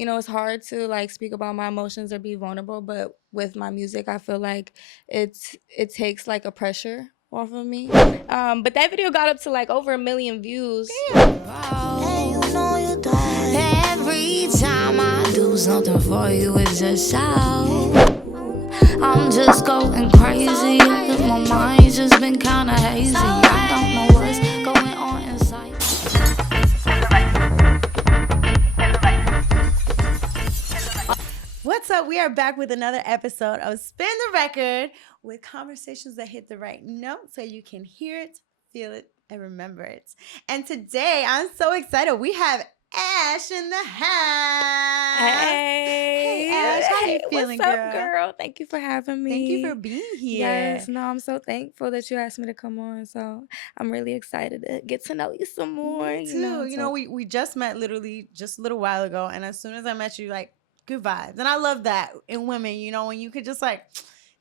it's hard to like speak about my emotions or be vulnerable, but with my music, I feel like it takes like a pressure off of me. But that video got up to like over 1 million views. Wow. And you know you die. Every time I do something for you, it's just out. I'm just going crazy, cause my mind's just been kinda hazy. I don't know what's going on inside. What's up? We are back with another episode of Spin the Record with conversations that hit the right note so you can hear it, feel it, and remember it. And today, I'm so excited. We have Ash in the house. Hey, Ash, how you feeling, what's up, girl? Thank you for having me. Thank you for being here. Yes, no, I'm so thankful that you asked me to come on. So I'm really excited to get to know you some more. Me too. We just met literally just a little while ago, and as soon as I met you, like, good vibes. And I love that in women, when you could just like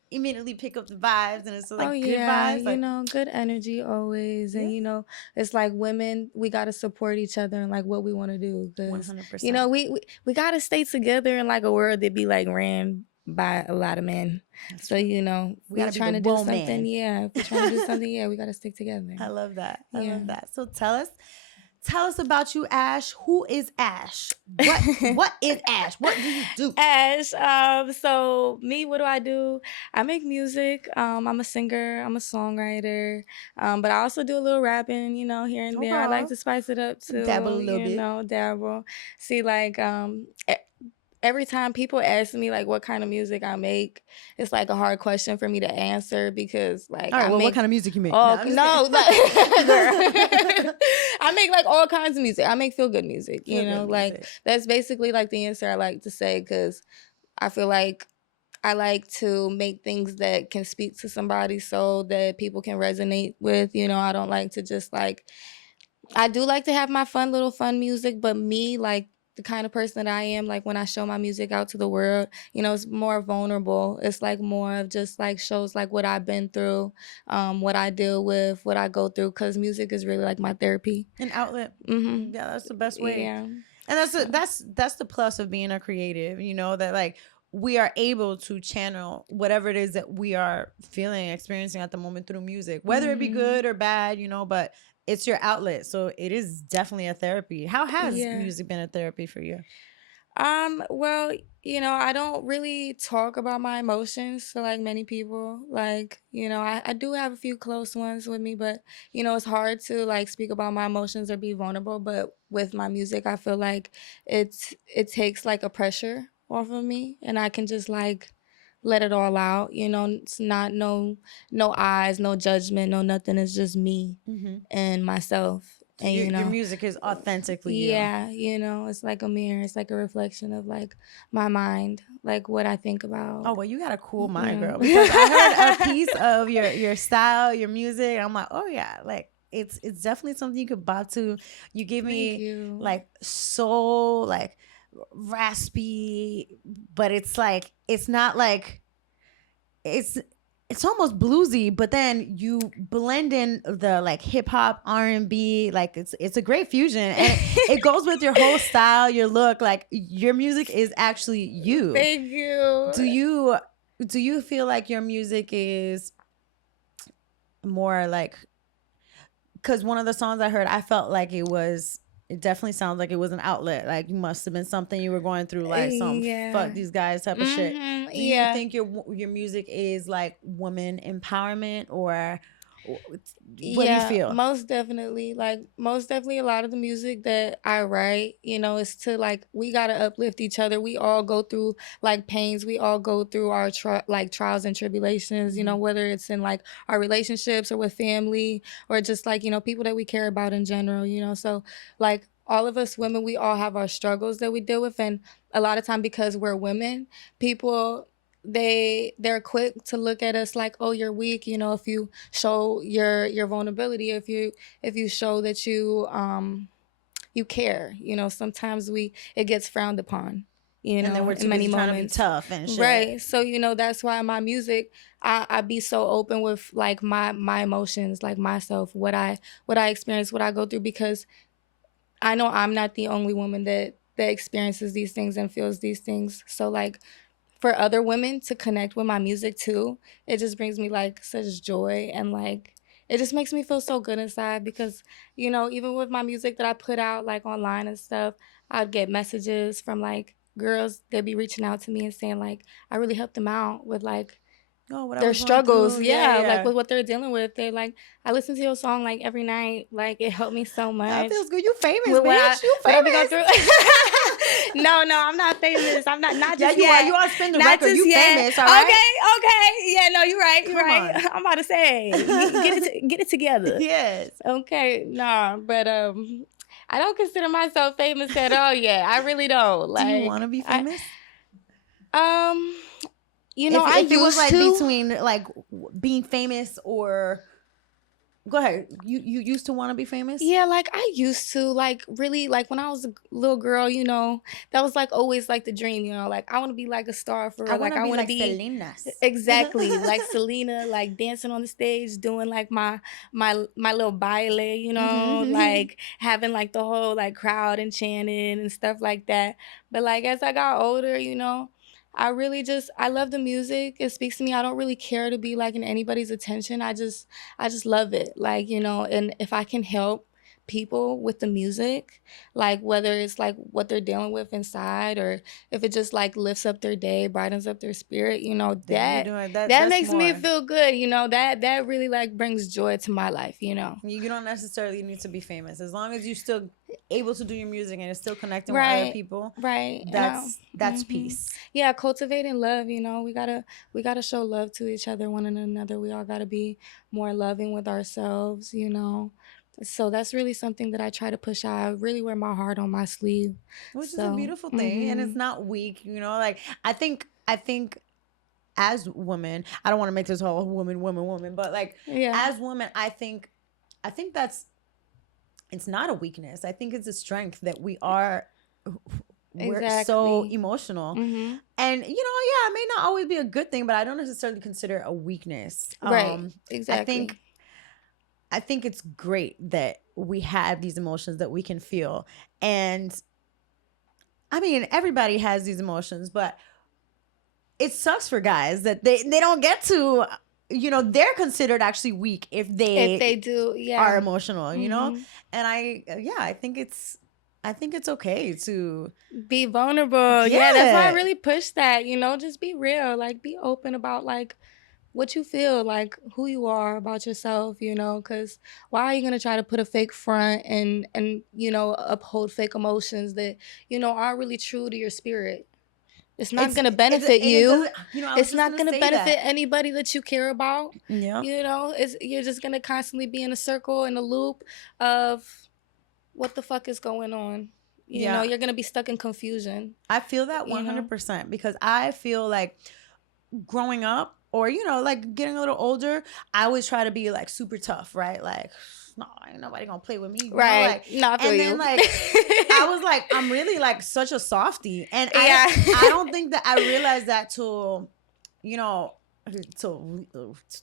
immediately pick up the vibes, and it's like good vibes. Like, good energy always. Yeah. And it's like women, we gotta support each other and like what we want to do. 100%. We gotta stay together in like a world that be like ran by a lot of men. That's So true. we gotta be trying the to do woman. something. Yeah, if we're trying to do something, yeah, we gotta stick together. I love that. I Yeah. love that. So tell us about you, Ash. Who is Ash? What is Ash? What do you do? Ash, so me, what do I do? I make music. I'm a singer. I'm a songwriter. But I also do a little rapping, here and there. I like Okay. to spice it up too. Dabble a little bit. Dabble. See, like, every time people ask me like what kind of music I make, it's like a hard question for me to answer because like All right, what kind of music you make? Oh, I'm just no, kidding. girl. I make like all kinds of music. I make feel good music, Feel-good like music. that's basically like the answer I like to say because I feel like I like to make things that can speak to somebody so that people can resonate with. I don't like to just like, I do like to have my fun music, but me, like the kind of person that I am, like when I show my music out to the world, it's more vulnerable. It's like more of just like shows like what I've been through, what I deal with, what I go through, because music is really like my therapy. An outlet. Mm-hmm. Yeah, that's the best way. Yeah. And that's the plus of being a creative, that like we are able to channel whatever it is that we are feeling, experiencing at the moment through music, whether it be good or bad, but it's your outlet. So it is definitely a therapy. How has music been a therapy for you? Well, I don't really talk about my emotions to like many people. Like, I do have a few close ones with me, but it's hard to like speak about my emotions or be vulnerable. But with my music, I feel like it takes like a pressure off of me and I can just like let it all out. It's not no eyes, no judgment, no nothing. It's just me and myself. So And your music is authentically you. Yeah, it's like a mirror. It's like a reflection of like my mind, like what I think about. Oh, well, you got a cool mind, girl. Because I heard a piece of your style, your music. I'm like, oh yeah, like it's definitely something you could bop to. You give me like soul, like raspy, but it's like it's not like it's almost bluesy, but then you blend in the like hip hop, R&B, like it's a great fusion, and it goes with your whole style, your look. Like your music is actually you. Thank you. Do you feel like your music is more like? Because one of the songs I heard, I felt like it definitely sounds like it was an outlet. Like, you must have been something you were going through, like some fuck these guys type of shit. Do you think your music is like woman empowerment, or what do you feel? Most definitely. Like, most definitely a lot of the music that I write, is to like, we got to uplift each other. We all go through like pains. We all go through our trials and tribulations, whether it's in like our relationships or with family or just like, people that we care about in general, So like all of us women, we all have our struggles that we deal with. And a lot of time because we're women, people, they're quick to look at us like, oh, you're weak, if you show your vulnerability, if you show that you care, sometimes it gets frowned upon, and then we're in many trying moments to be tough and shit. Right. So that's why my music, I be so open with like my emotions, like myself, what I experience, what I go through, because I know I'm not the only woman that that experiences these things and feels these things. So like for other women to connect with my music too, it just brings me like such joy, and like it just makes me feel so good inside because, you know, even with my music that I put out like online and stuff, I'd get messages from like girls. They'd be reaching out to me and saying like I really helped them out with like what I their was going struggles. through. Yeah, Yeah. like with what they're dealing with. They like, I listen to your song like every night. Like it helped me so much. That feels good. You famous, With bitch. You what I be famous. going through. No, I'm not famous. I'm not just Yeah, you yet. are. You are spin the Not record. just You yet. famous, all right? Okay. Yeah, no, you're right. You're Come right. on. I'm about to say, get it together. Yes. Okay, nah, but I don't consider myself famous at all yet. I really don't. Like, do you want to be famous? You know, if it was like to. between like being famous or go ahead, you used to want to be famous? Yeah, like I used to, like really, like when I was a little girl, you know, that was like always like the dream, you know, like I want to be like a star for real. I want to I be want to like be Selena's. exactly like Selena, like dancing on the stage, doing like my little baile, you know, like having like the whole like crowd and chanting and stuff like that. But like as I got older, you know, I really just I love the music. It speaks to me. I don't really care to be like in anybody's attention. I just love it. Like, you know, and if I can help people with the music, like whether it's like what they're dealing with inside or if it just like lifts up their day, brightens up their spirit, you know, that makes me feel good, you know, that really like brings joy to my life, you know. You don't necessarily need to be famous as long as you're still able to do your music and it's still connecting with other people. Right. That's peace. Yeah, cultivating love, you know, we gotta show love to each other, one another. We all gotta be more loving with ourselves, you know. So that's really something that I try to push out. I really wear my heart on my sleeve. Which is a beautiful thing. And it's not weak, you know, like I think as women, I don't want to make this whole woman, but like as women, I think that's it's not a weakness. I think it's a strength that we're so emotional. And you know, it may not always be a good thing, but I don't necessarily consider it a weakness. Right. Exactly. I think it's great that we have these emotions that we can feel. And I mean, everybody has these emotions, but it sucks for guys that they don't get to, you know, they're considered actually weak if they do are emotional, you know? And I think it's okay to be vulnerable. Yeah, that's why I really push that, you know, just be real, like be open about like what you feel, like who you are about yourself, you know, because why are you going to try to put a fake front and, you know, uphold fake emotions that, you know, aren't really true to your spirit? It's not going to benefit you. It's not going to benefit anybody that you care about. Yeah. You know, you're just going to constantly be in a circle, in a loop of what the fuck is going on. You know, you're going to be stuck in confusion. I feel that 100% because I feel like growing up, or, you know, like getting a little older, I always try to be like super tough, right? Like, no, ain't nobody gonna play with me. Right. Like, then like, I was like, I'm really like such a softie. And I don't think that I realized that till, you know, till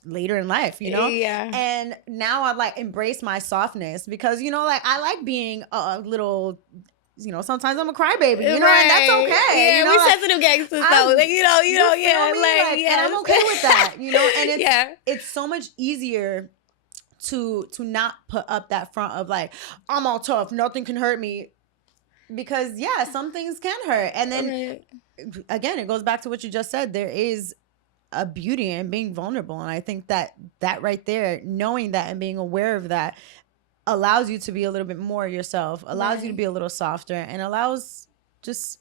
later in life, you know? Yeah. And now I like embrace my softness because, you know, like I like being a little, you know, sometimes I'm a crybaby, you know, and that's okay. Yeah, you know, we like, sensitive gangsters though. Like, you know, yeah, like, and I'm okay with that, you know, and it's so much easier to not put up that front of like, I'm all tough, nothing can hurt me. Because some things can hurt. And then again, it goes back to what you just said. There is a beauty in being vulnerable. And I think that right there, knowing that and being aware of that allows you to be a little bit more yourself, allows you to be a little softer, and allows just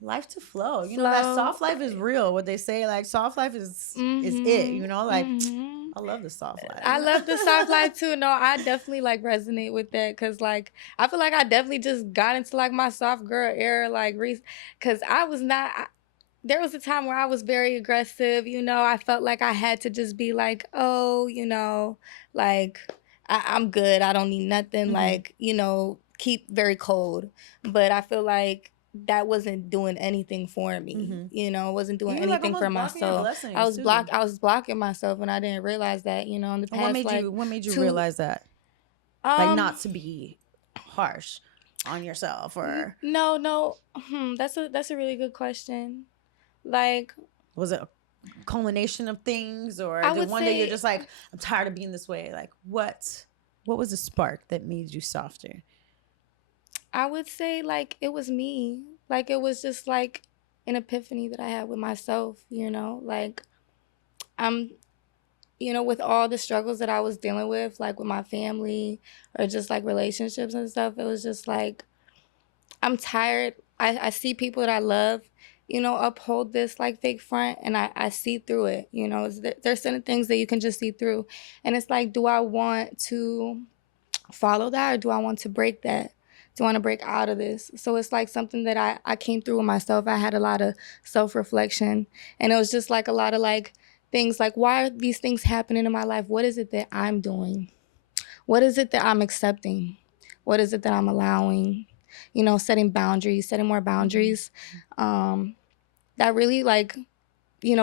life to flow. You know, that soft life is real. What they say, like soft life is it, you know, like I love the soft life. I love the soft life too. No, I definitely like resonate with that because like I feel like I definitely just got into like my soft girl era, like because I was not. There was a time where I was very aggressive. You know, I felt like I had to just be like, oh, you know, like I'm good. I don't need nothing. Like, you know, keep very cold. But I feel like that wasn't doing anything for me. You know, it wasn't doing anything for myself. I was blocking myself, and I didn't realize that. You know, in the past, what made you realize that? Like not to be harsh. on yourself, or no. That's a really good question. Like, was it a culmination of things, or I the would one day you're say, just like, I'm tired of being this way? Like, what was the spark that made you softer? I would say like it was me. Like it was just like an epiphany that I had with myself, you know? Like I'm with all the struggles that I was dealing with, like with my family or just like relationships and stuff, it was just like I'm tired. I see people that I love, uphold this like fake front, and I see through it. There's certain things that you can just see through. And it's like, do I want to follow that, or do I want to break that? Do I want to break out of this? So it's like something that I came through with myself. I had a lot of self-reflection, and it was just like a lot of like things like, why are these things happening in my life? What is it that I'm doing? What is it that I'm accepting? What is it that I'm allowing? Setting boundaries, setting more boundaries. That really like,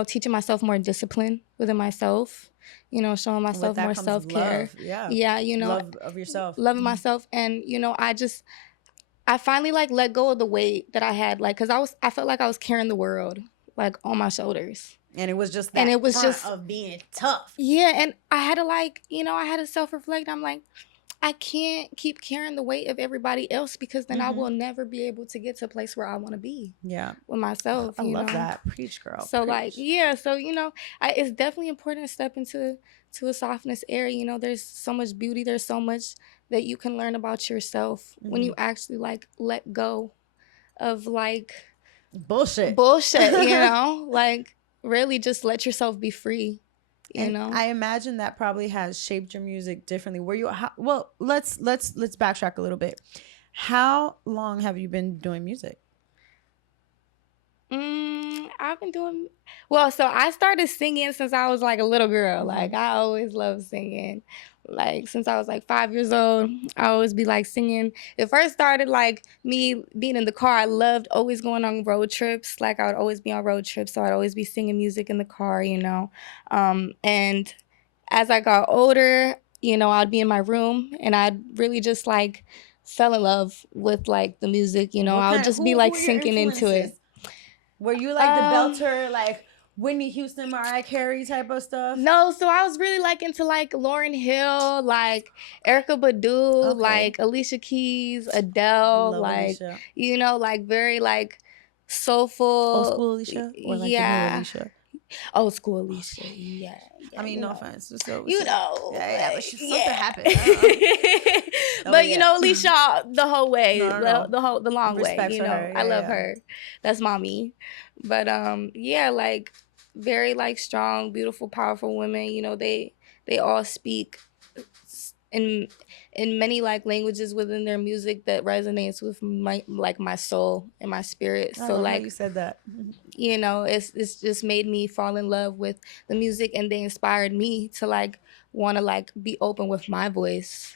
teaching myself more discipline within myself, showing myself more self-care. Yeah, love of yourself, loving myself. And, I finally like let go of the weight that I had, like, cause I felt like I was carrying the world like on my shoulders. And it was just that front of being tough. Yeah, and I had to like, I had to self-reflect. I'm like, I can't keep carrying the weight of everybody else, because then I will never be able to get to a place where I want to be. Yeah, with myself. I love that. Preach, girl. So preach. Like, yeah. So it's definitely important to step into a softness area. There's so much beauty. There's so much that you can learn about yourself when you actually like let go of like bullshit. Like really just let yourself be free. I imagine that probably has shaped your music differently. Let's backtrack a little bit. How long have you been doing music? I've been doing so I started singing since I was like a little girl. Like I always loved singing. Like since I was like 5 years old, I always be like singing. It first started like me being in the car. I loved always going on road trips. Like I would always be on road trips, so I'd always be singing music in the car, And as I got older, I'd be in my room and I'd really just like fell in love with like the music, I would just be like sinking into it. Were you like the belter, like Whitney Houston, Mariah Carey type of stuff? No, so I was really like into like Lauryn Hill, like Erykah Badu, like Alicia Keys, Adele, Love like Alicia. Like very like soulful. Old school Alicia, or like the new Alicia? Old school Alicia, yeah. I mean, no offense. So, but something happened. But Alicia the whole way, no. the long Respect way. for her. I love her. That's mommy. But like very like strong, beautiful, powerful women. They all speak in many like languages within their music that resonates with my soul and my spirit. I so love like how you said that. It's just made me fall in love with the music, and they inspired me to like want to like be open with my voice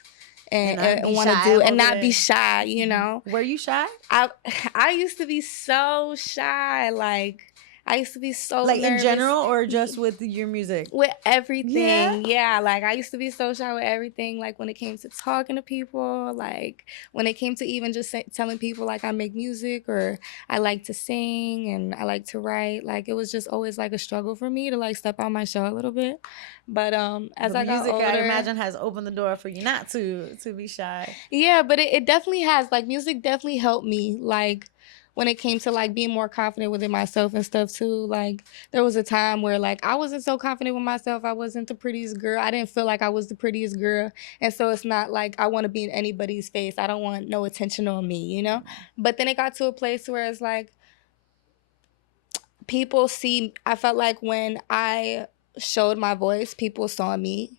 and want to do and not be shy. Were you shy? I used to be so shy. Like I used to be so like nervous. In general, or just with your music? With everything, yeah. Like I used to be so shy with everything. Like when it came to talking to people, like when it came to even just telling people like I make music or I like to sing and I like to write. Like it was just always like a struggle for me to like step out my shell a little bit. But as I got older, I imagine has opened the door for you not to be shy. Yeah, but it definitely has. Like music definitely helped me. Like when it came to like being more confident within myself and stuff too. Like there was a time where like I wasn't so confident with myself. I wasn't the prettiest girl. I didn't feel like I was the prettiest girl. And so it's not like I want to be in anybody's face. I don't want no attention on me, But then it got to a place where it's like people see, I felt like when I showed my voice, people saw me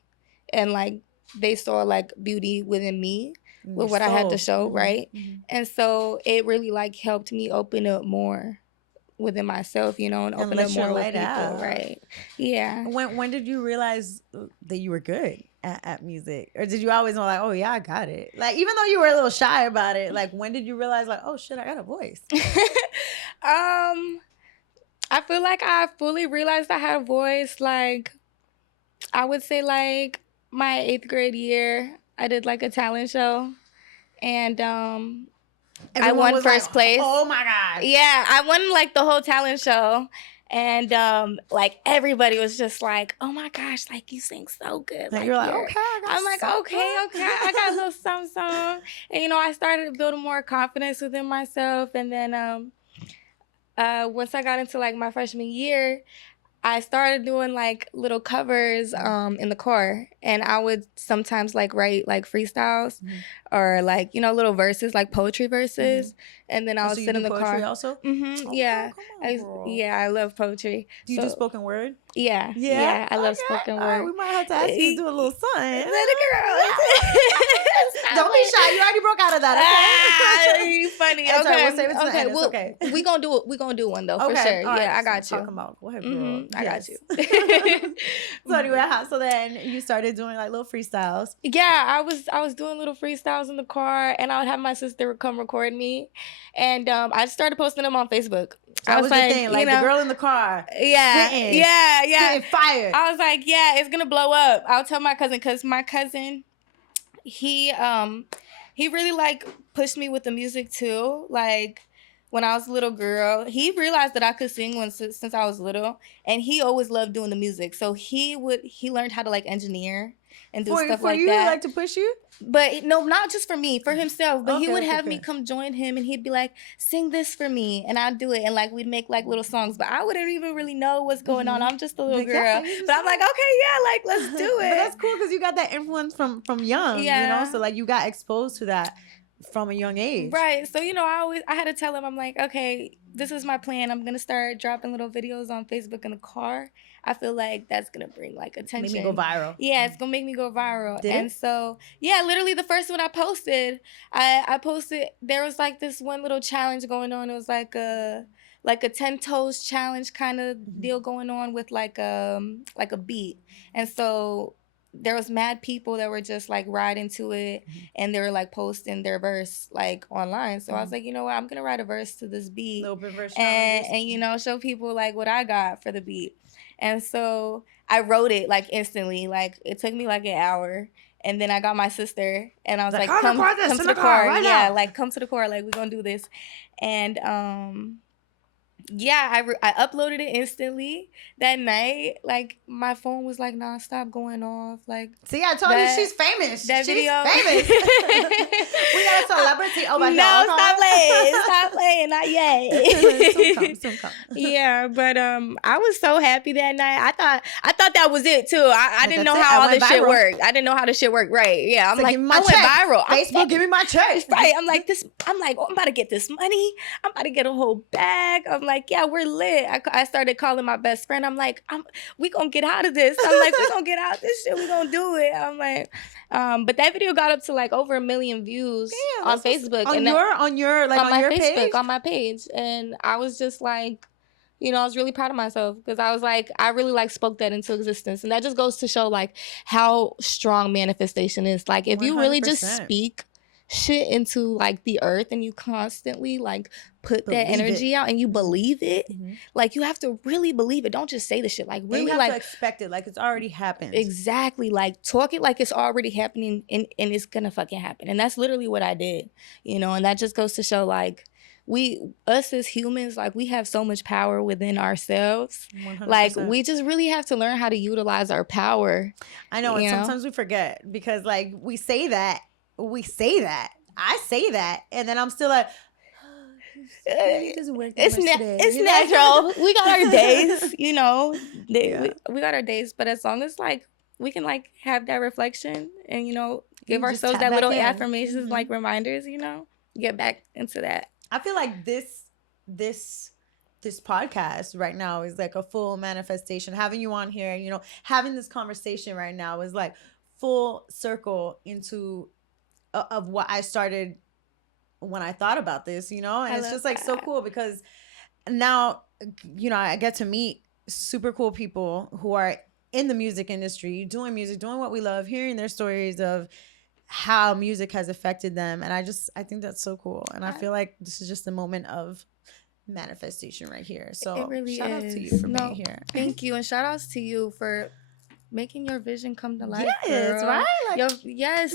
and like they saw like beauty within me. With what I had to show, right? And so it really like helped me open up more within myself, and open up more with people, right? Yeah. When did you realize that you were good at music, or did you always know like, oh yeah, I got it? Like even though you were a little shy about it, like when did you realize like, oh shit, I got a voice? I feel like I fully realized I had a voice. Like I would say like my 8th grade year. I did like a talent show, and I won first place. Oh my God. Yeah, I won like the whole talent show. And like everybody was just like, "Oh my gosh, like you sing so good." Like you're like, "Okay." I'm like, "Okay, I got a little something." And I started building more confidence within myself. And then once I got into like my freshman year, I started doing like little covers in the car, and I would sometimes like write like freestyles or like little verses, like poetry verses, and then I would sit in the car. Also? Yeah, I love poetry. Do you do spoken word? Yeah, I love spoken word. We might have to ask you to do a little something. Girl. Don't be shy. You already broke out of that. Okay, you funny. Okay, Okay, we'll save it to the end. It's okay. We gonna do it. We gonna do one though for sure. All right, I got you. Talking about. Go ahead, girl. I got you. So anyway, so then you started doing like little freestyles. Yeah, I was doing little freestyles in the car, and I would have my sister come record me, and I started posting them on Facebook. That was like, the thing, like the girl in the car. Yeah, spitting fire. I was like, yeah, it's gonna blow up. I'll tell my cousin, because my cousin, he really like pushed me with the music too. Like when I was a little girl, he realized that I could sing since I was little, and he always loved doing the music. So he learned how to like engineer and do stuff like that. For you, like to push you? But no, not just for me, for himself. But he would have me come join him, and he'd be like, "Sing this for me," and I'd do it, and like we'd make like little songs. But I wouldn't even really know what's going on. I'm just a little girl, but I'm like, okay, yeah, like let's do it. But that's cool because you got that influence from young, So like you got exposed to that from a young age, right? So I had to tell him, I'm like, okay, this is my plan. I'm gonna start dropping little videos on Facebook in the car. I feel like that's gonna bring like attention. Make me go viral. Yeah, it's gonna make me go viral. Did and it? So yeah, literally the first one I posted, I posted. There was like this one little challenge going on. It was like a 10 toes challenge kind of deal going on with like a beat. And so there was mad people that were just like riding to it, and they were like posting their verse like online. So I was like, you know what, I'm gonna write a verse to this beat, little bit verse, and show people like what I got for the beat. And so I wrote it like instantly. Like it took me like an hour. And then I got my sister, and I was like, come to the car. Right now. Like come to the car. Like we're going to do this. And yeah, I uploaded it instantly that night. Like my phone was like nonstop going off. Like, see, I told you she's famous. That she's video, famous. We got a celebrity. Oh my God! No, stop playing, not yet. Soon come. Yeah, but I was so happy that night. I thought that was it too. I didn't know how all this shit worked. I didn't know how this shit worked. Right? Yeah, I'm like, I went viral. Facebook, give me my check. Right? I'm like, oh, I'm about to get this money. I'm about to get a whole bag. I'm like, yeah, we're lit. I started calling my best friend. I'm like, we gonna get out of this. I'm like, we gonna get out of this shit. We gonna do it. I'm like, but that video got up to like over 1 million views on Facebook. On your Facebook, page? on my page. And I was just like, I was really proud of myself because I was like, I really like spoke that into existence. And that just goes to show like how strong manifestation is. Like if 100%. You really just speak shit into like the earth and you constantly like put that energy out and you believe it, like you have to really believe it. Don't just say the shit, like really, you have like to expect it, like it's already happened. Exactly, like talk it like it's already happening, and it's gonna fucking happen. And that's literally what I did, and that just goes to show like us as humans, like we have so much power within ourselves. 100%. Like we just really have to learn how to utilize our power. I know, and sometimes we forget because like we say that, I say that, and then I'm still like, it doesn't work that much today. It's natural. We got our days, we got our days, but as long as like we can like have that reflection and give ourselves that little affirmations, like reminders, get back into that. I feel like this podcast right now is like a full manifestation. Having you on here, having this conversation right now is like full circle into of what I started when I thought about this, and it's just like so cool because now, I get to meet super cool people who are in the music industry, doing music, doing what we love, hearing their stories of how music has affected them. And I think that's so cool. And I feel like this is just a moment of manifestation right here. So it really shout is. out to you for being here. Thank you. And shout outs to you for making your vision come to life, yes, girl. right? Like, yes,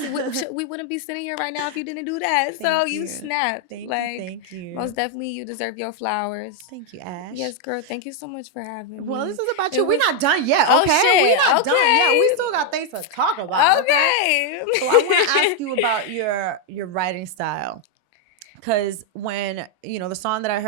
we wouldn't be sitting here right now if you didn't do that. So you snapped. Thank you. Most definitely, you deserve your flowers. Thank you, Ash. Yes, girl. Thank you so much for having me. Well, this is about you. We're not done yet, okay? Oh, shit. We're not done yet. We still got things to talk about, okay? So I want to ask you about your writing style. Because when, you know, the songs that I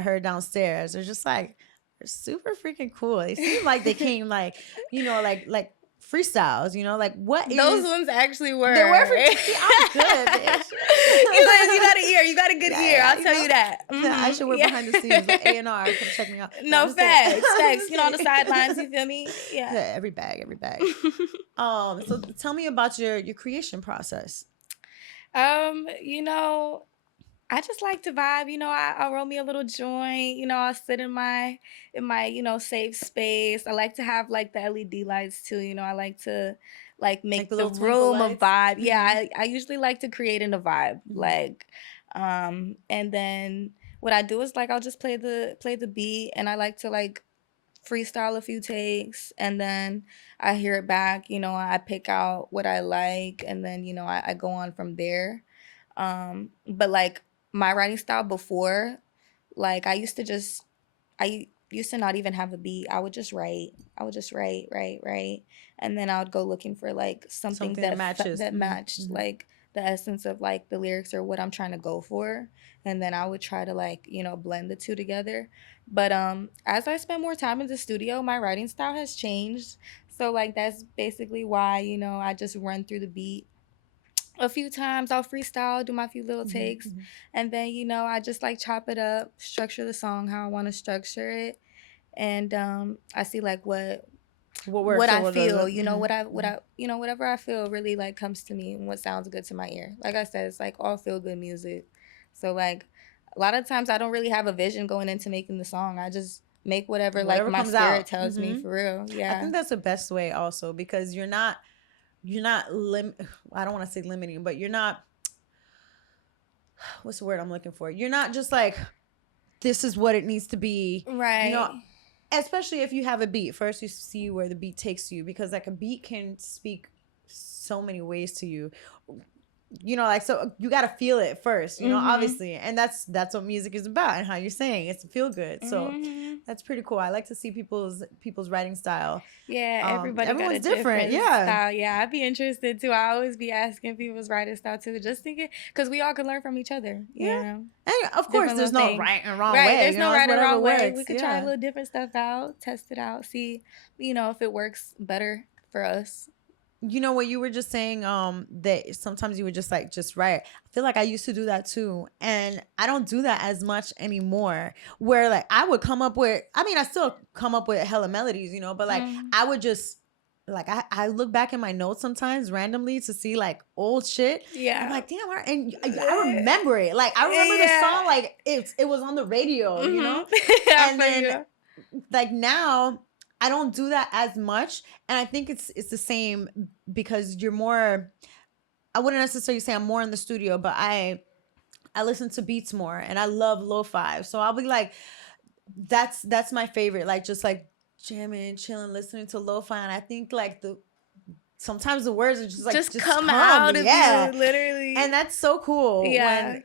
heard downstairs, they're just like, they're super freaking cool. They seem like they came like, you know, like freestyles, you know, like those ones actually were. They were I'm good, bitch. You got an ear. You got a good ear. I'll tell you that. Mm-hmm. I should work behind the scenes. Like A&R, come check me out. No, facts. You know, on the sidelines, you feel me? Yeah. Every bag. So tell me about your creation process. You know, I just like to vibe. You know, I roll me a little joint. You know, I'll sit in my you know, safe space. I like to have like the LED lights too. You know, I like to like make the room a vibe. Yeah, I usually like to create in a vibe. Like, and then what I do is like I'll just play the beat, and I like to like freestyle a few takes, and then I hear it back. You know, I pick out what I like, and then you know I go on from there. But like my writing style before, like I used to not even have a beat. I would just write. Write, and then I would go looking for like something that matches that matched like the essence of like the lyrics or what I'm trying to go for, and then I would try to like, you know, blend the two together. But as I spend more time in the studio, my writing style has changed. So like that's basically why, you know, I just run through the beat a few times. I'll freestyle, do my few little takes, and then, you know, I just like chop it up, structure the song how I want to structure it, and I see like what I feel, you know, what I you know, whatever I feel really like comes to me and what sounds good to my ear. Like I said, it's like all feel good music. So like a lot of times I don't really have a vision going into making the song. I just make whatever like my spirit tells me, for real. Yeah, I think that's the best way also, because you're not I don't want to say limiting, but you're not, what's the word I'm looking for? You're not just like, this is what it needs to be. Right. You know, especially if you have a beat. First, you see where the beat takes you, because like a beat can speak so many ways to you. You know, like, so you got to feel it first, you know, obviously. And that's what music is about, and how you're saying it's feel good. So that's pretty cool. I like to see people's writing style. Yeah, everyone's different. Yeah. Style. Yeah, I'd be interested too. I always be asking people's writing style too, just thinking, because we all can learn from each other. You know? And of course, there's no right and wrong way. There's no right and wrong way. Works. We could try a little different stuff out, test it out, see, you know, if it works better for us. You know what you were just saying, that sometimes you would just write. I feel like I used to do that too, and I don't do that as much anymore. Where like I would come up with, I mean, I still come up with hella melodies, you know, but like I would just like I look back in my notes sometimes randomly to see like old shit. Yeah, I'm like, damn, and I remember it. Like I remember the song, like it was on the radio, you know, and then like now. I don't do that as much, and I think it's the same, because you're more, I wouldn't necessarily say I'm more in the studio, but I listen to beats more, and I love lo-fi. So I'll be like, that's my favorite, like just like jamming, chilling, listening to lo-fi, and I think like sometimes the words are just come out of you, literally, and that's so cool. Yeah.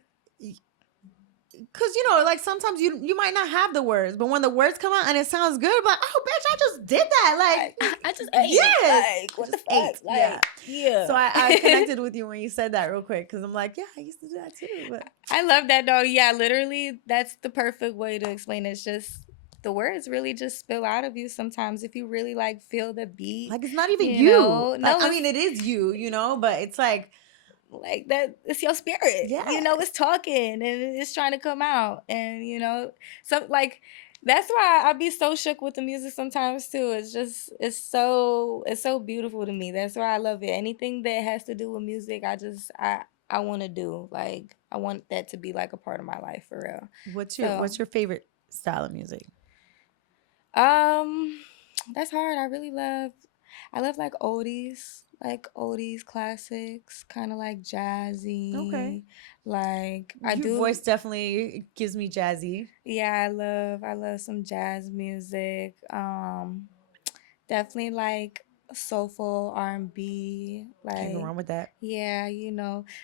Because, you know, like sometimes you might not have the words, but when the words come out and it sounds good, like, oh, bitch, I just did that. Like, I just ate. Yes. Like, what the fuck? Like, yeah. So I connected with you when you said that real quick, because I'm like, yeah, I used to do that too. But I love that, though. Yeah, literally, that's the perfect way to explain it. It's just the words really just spill out of you sometimes if you really, like, feel the beat. Like, it's not even you. Like, no, I mean, it is you, you know, but it's like that it's your spirit, you know, it's talking and it's trying to come out, and you know, so like that's why I be so shook with the music sometimes too. It's just it's so beautiful to me. That's why I love it. Anything that has to do with music, I want to do. Like I want that to be like a part of my life for real. What's your favorite style of music? That's hard. I love like oldies. Like oldies, classics, kind of like jazzy. Okay. Like your voice definitely gives me jazzy. Yeah, I love some jazz music. Definitely like soulful R&B, Can't go like wrong with that. yeah,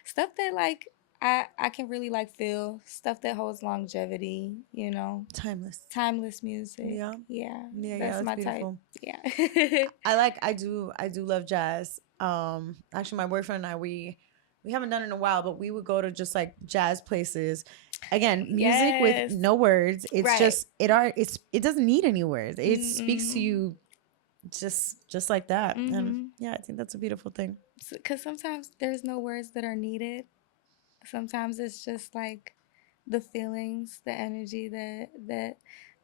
stuff that like I can really like feel, stuff that holds longevity, Timeless. timeless music. Yeah. Yeah, Yeah, that's that's my type. beautiful. Yeah. I do love jazz. Actually my boyfriend and I, we haven't done it in a while, but we would go to just like jazz places. Again, music with Yes. no words. It's Right. just it doesn't need any words. It speaks to Mm-hmm. you just like that. And Mm-hmm. yeah, I think that's a beautiful thing. Because sometimes there's no words that are needed. Sometimes it's just like the feelings, the energy that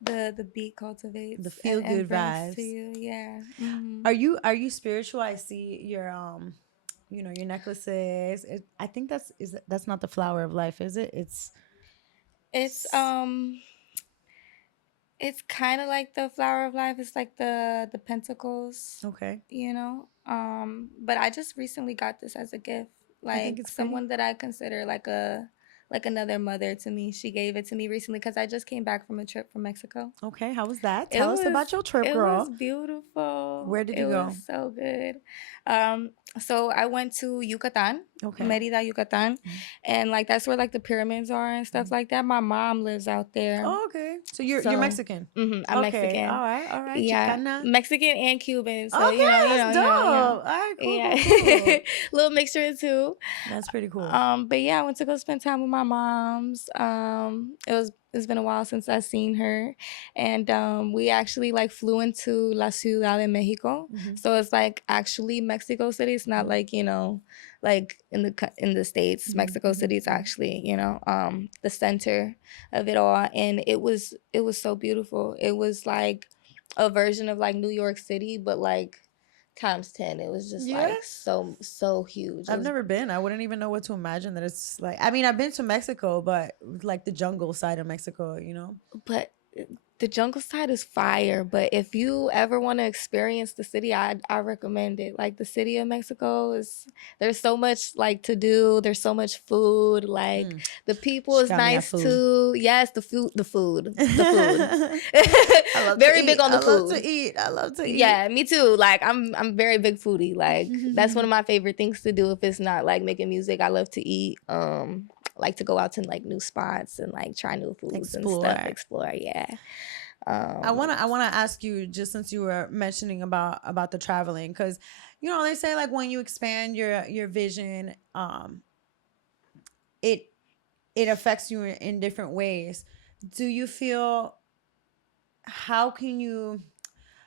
the beat The cultivates feel and good brings to vibes. you. Yeah. Mm-hmm. Are you spiritual? I see your your necklaces. I think that's not the flower of life, is it? It's it's kind of like the flower of life. It's like the pentacles, Okay. But I just recently got this as a gift. I think Like it's pretty. someone that I consider like another mother to me. She gave it to me recently because I just came back from a trip from Mexico. Okay, how was that? It Tell us was about your trip, it was girl. beautiful. Where did It you was go? so good. So I went to Yucatan, Okay. Merida, Yucatan, Mhm. and like that's where like the pyramids are and stuff like that. My mom lives out there. Oh, okay. So you're So, Mexican. I'm Okay. Mexican. All right. Yeah, Chicana. Mexican and Cuban. So Okay, that's dope. All right, cool, Yeah, cool, cool. little mixture of two. That's pretty cool. But yeah, I went to go spend time with my moms. It's been a while since I seen her, and we actually like flew into La Ciudad de Mexico. Hmm. So it's like actually Mexico City. It's not like like in the states. Mexico City is actually the center of it all, and it was so beautiful. It was like a version of like New York City, but like times 10. It was just Yeah. like so huge. It I've was, never been. I wouldn't even know what to imagine that it's like. I mean, I've been to Mexico, but like the jungle side of Mexico. but the jungle side is fire. But if you ever want to experience the city, I recommend it. Like the city of Mexico there's so much like to do. There's so much food. Like the people She is got me at nice food. too. Yes, the food. I love Very to big eat. on the I love food. to eat. I love to eat. Yeah, me too. Like I'm very big foodie. Like that's one of my favorite things to do if it's not like making music. I love to eat. Like to go out to like new spots and like try new foods and stuff. Explore, yeah. I wanna ask you, just since you were mentioning about the traveling, because they say like when you expand your vision, it affects you in different ways. Do you feel, how can you,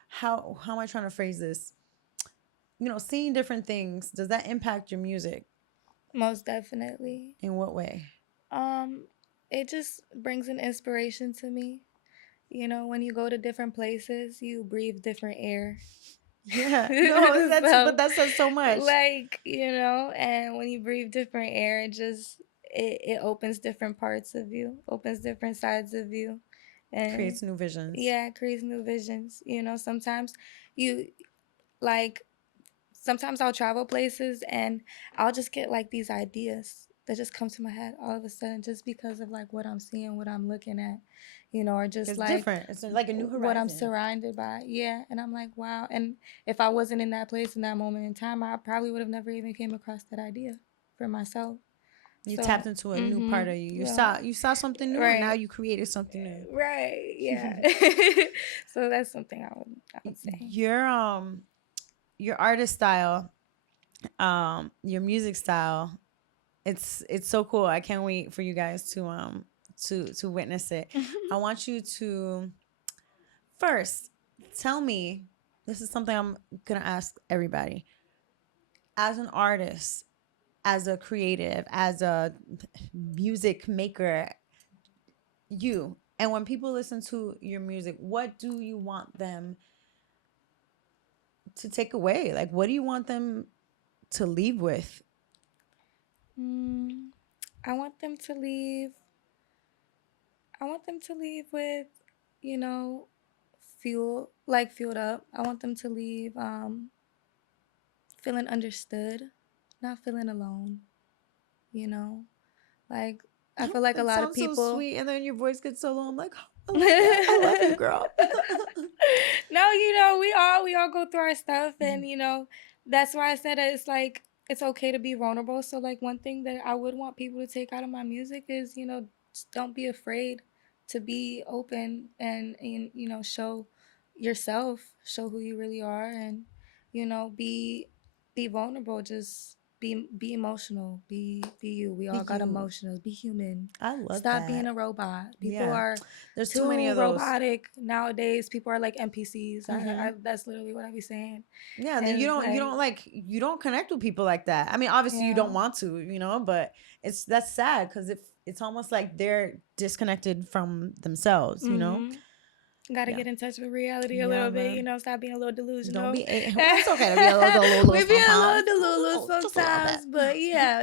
how am I trying to phrase this? Seeing different things, does that impact your music? Most definitely. In what way? It just brings an inspiration to me. When you go to different places, you breathe different air. Yeah. No, but that says so much. Like, and when you breathe different air, it opens different parts of you, opens different sides of you. And creates new visions. Yeah, it creates new visions. Sometimes you like sometimes I'll travel places and I'll just get like these ideas that just come to my head all of a sudden just because of like what I'm seeing, what I'm looking at, or just it's like different. It's like a new horizon. What I'm surrounded by. Yeah. And I'm like, wow. And if I wasn't in that place in that moment in time, I probably would have never even came across that idea for myself. You tapped into a new part of you. You saw something new, right. And now you created something new. Right. Yeah. So that's something I would say. Your artist style, your music style, it's so cool. I can't wait for you guys to witness it. I want you to first tell me, this is something I'm gonna ask everybody. As an artist, as a creative, as a music maker, and when people listen to your music, what do you want them to take away? Like, what do you want them to leave with? I want them to leave with, fueled up. I want them to leave feeling understood, not feeling alone. Like I feel like a lot of people so sweet, and then your voice gets so low. I'm like, oh, I love you, girl. No, we all go through our stuff, and that's why I said that it's like it's okay to be vulnerable. So like one thing that I would want people to take out of my music is just don't be afraid to be open and show yourself, show who you really are, and be vulnerable. Just be emotional. Be you. We all got emotions. Be human. I love Stop that. being a robot. People are there's too many of those. Robotic nowadays. People are like NPCs. That's literally what I be saying. Yeah, and you don't connect with people like that. I mean, obviously you don't want to, but that's sad because it's almost like they're disconnected from themselves, Gotta get in touch with reality a little bit, stop being a little delusional. It's okay to be a little delulu. We be a little delulu sometimes, but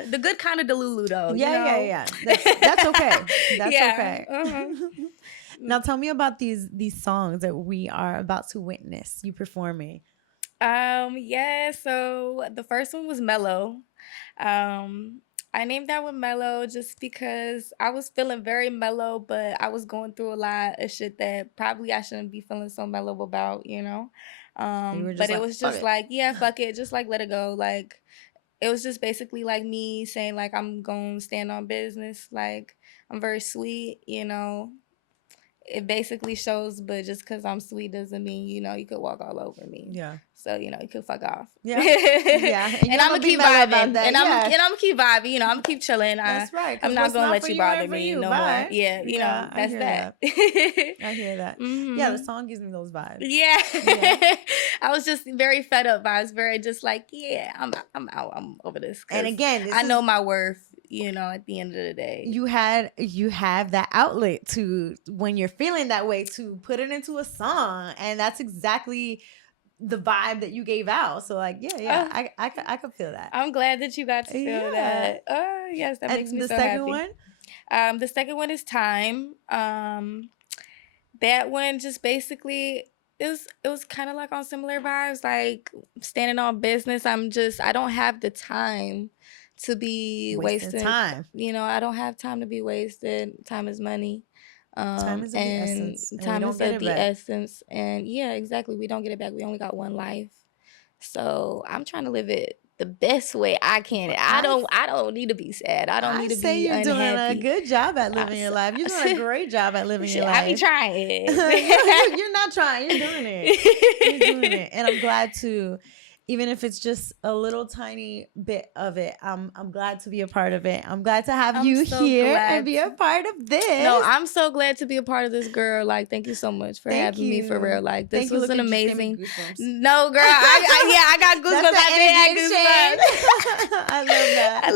the good kind of delulu though. Yeah. That's okay. That's okay. Now tell me about these songs that we are about to witness you performing. So the first one was Mellow. I named that one Mellow just because I was feeling very mellow, but I was going through a lot of shit that probably I shouldn't be feeling so mellow about, But it was just like, fuck it, just like let it go. Like it was just basically like me saying like I'm gonna stand on business, like I'm very sweet, It basically shows, but just because I'm sweet doesn't mean, you could walk all over me. Yeah. So, you could fuck off. Yeah. And I'm going to keep vibing. And I'm going to keep vibing. I'm going to keep chilling. That's right. I'm not going to let you bother me no more. Yeah. That's that. I hear that. Mm-hmm. Yeah, the song gives me those vibes. Yeah. I was just very fed up. I was very just like, I'm out. I'm over this. And again, I know my worth. At the end of the day, you have that outlet to when you're feeling that way to put it into a song, and that's exactly the vibe that you gave out. So like, I could feel that. I'm glad that you got to feel that. Oh yes, that makes me so happy. The second one is Time. That one just basically. It was kind of like on similar vibes, like standing on business. I don't have the time to be wasting time. I don't have time to be wasted. Time is money. Time is of the essence. Time is of the essence. And exactly. We don't get it back. We only got one life. So I'm trying to live it the best way I can. I don't need to be sad. I don't need to be unhappy. You're doing a good job at living your life. You're doing a great job at living your life. I be trying. You're not trying. You're doing it. You're doing it. And I'm glad to, even if it's just a little tiny bit of it, I'm glad to be a part of it. I'm glad to have you here and be a part of this. No, I'm so glad to be a part of this, girl. Like, thank you so much for having me, for real. Like, this was an amazing. No, girl, I got goosebumps. I love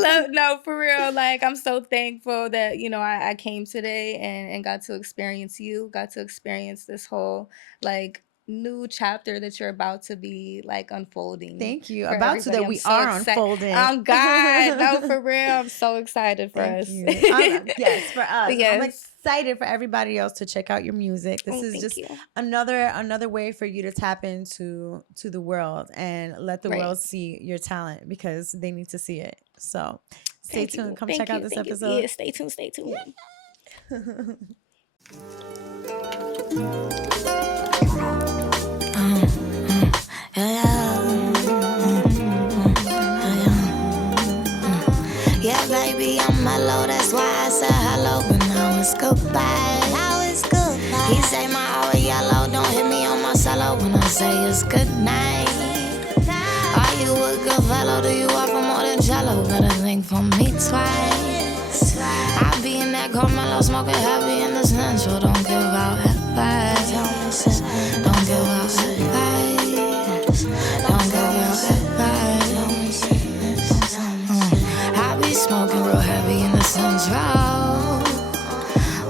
that. No, for real. Like, I'm so thankful that I came today and got to experience you, got to experience this whole like new chapter that you're about to be like unfolding. Thank you. About to that we are unfolding. God, no, for real. I'm so excited for us. Yes, for us. Yes. I'm excited for everybody else to check out your music. This is just another way for you to tap into the world and let the world see your talent because they need to see it. So stay tuned. Come check out this episode. Yeah, stay tuned. Yeah, baby, I'm mellow. That's why I said hello, but now it's goodbye. He say my hour yellow. Don't hit me on my cello when I say it's good night. Are you a good fellow? Do you offer more than jello? Gotta think for me twice. I be in that Carmelo smoking heavy in the sun, so don't give out advice. Don't give out advice. Don't give out advice. I be smoking real heavy in the central.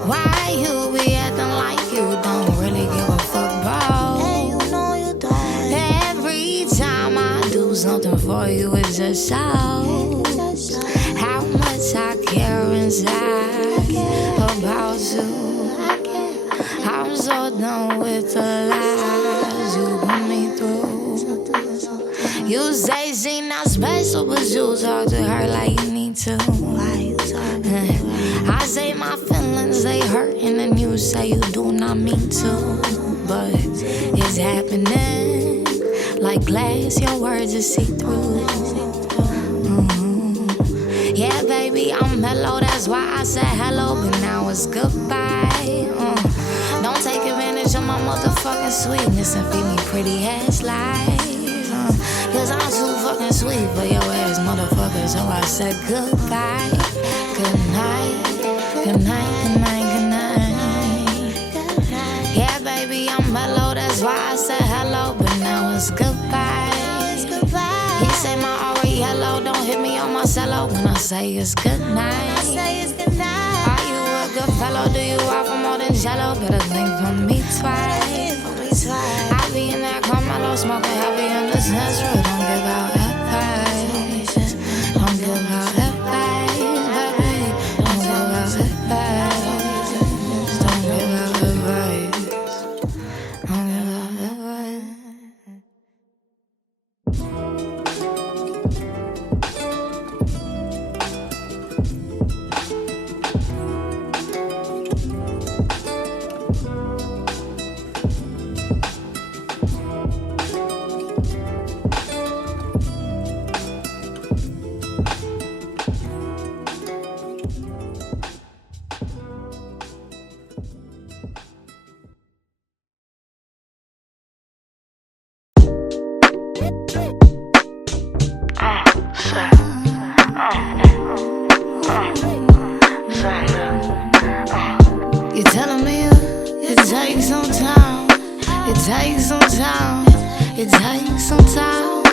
Why you be acting like you don't really give a fuck, bro? Hey, you know you don't. Every time I do something for you, it just shows how much I care inside about you. I'm so done with the lies you put me through. You say she not special, but you talk to her like you need to. I say my feelings, they hurt, and then you say you do not mean to. but it's happening. Like glass, your words are see-through. Yeah, baby, I'm mellow, that's why I said hello, but now it's goodbye. Don't take advantage of my motherfucking sweetness and feed me pretty ass lies. Cause I'm too fucking sweet for your ass, motherfucker, so I said goodbye. Good night, good night, good night, good night. Yeah, baby, I'm mellow, that's why I said hello, but now it's goodbye. He say my aura yellow, don't hit me on my cello when I say it's good night. Are you a good fellow? Do you offer more than jello? Better think for me twice. I be in that Carmelo, smoking heavy in the central. Don't give out advice. Don't give out advice, baby. Don't give out advice. Don't give out advice. Don't give out advice. You're telling me it takes some time. It takes some time. It takes some time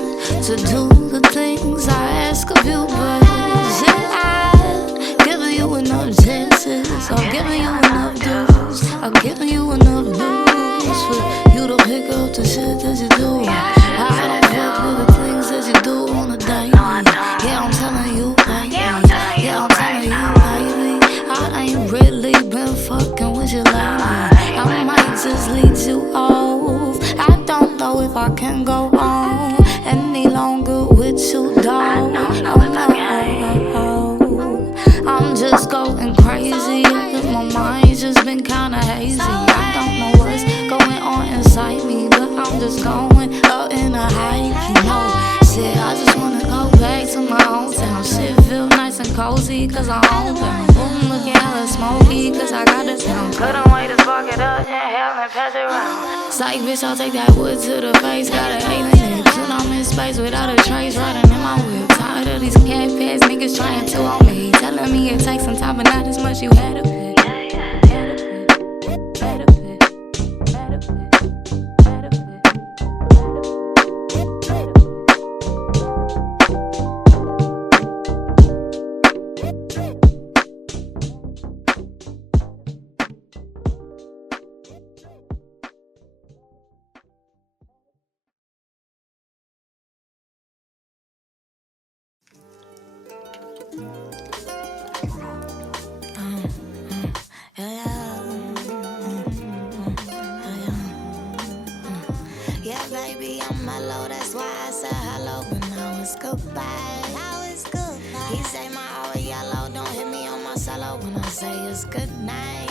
to do the things I ask of you, but I've given you enough chances. I've given you enough dues. I've given you enough news for you to pick up the shit that you do. I don't fuck with the things that you do on a daily. Yeah, I'm telling you lately. Yeah, I'm telling you lately. I ain't really been fucking with you lately. I might just lead you off. I don't know if I can go on any longer with you, dog. Oh no, I'm just going crazy. Cause my mind's just been kinda hazy. I don't know what's going on inside me, but I'm just going up in a hike, you know. Shit, I just wanna go back to my hometown. Shit feel nice and cozy, cause I'm homebound. Boom, looking hella smoky, cause I got the town. Couldn't wait to spark it up, inhale and pass it around. Psych, bitch, I'll take that wood to the face. Got an alien, till I'm in space without a trace. Riding in my whip, tired of these cat pads, niggas trying to on me. Telling me it takes some time, but not as much you had to pay. Yeah, baby, I'm mellow, that's why I said hello, but now it's goodbye. Now it's goodbye. He say my aura yellow, don't hit me on my cello when I say it's good night.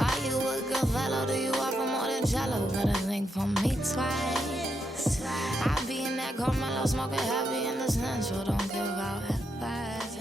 Are you a good fellow? Do you offer more than jello? Better think for me twice. I be in that Carmelo, smoking heavy in the central, don't give out advice.